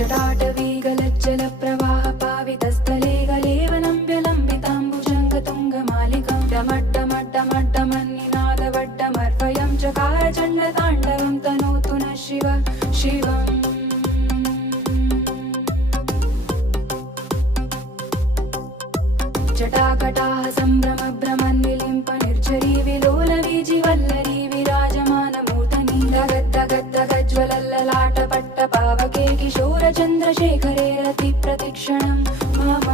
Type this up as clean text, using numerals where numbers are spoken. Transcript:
जटाटवीगलज्जलप्रवाह पावितस्थले गलेवलम्ब्यलम्बिताम्बुजङ्गतुङ्गमालिकां डमड्डमड्डमड्डमन्निनादवड्डमर्वयं चकार चण्डताण्डवं तनोतु नः शिव शिवम् जटाकटाः सम्भ्रमभ्रमन्निलिम्प निर्झरी विलोलवीजिवल्लरी विराजमानमूर्धनि दगद्दगद्दगज्ज्वलल्ललाटपट्टपावके किशोरचन्द्रशेखरे रतिप्रतिक्षणं मम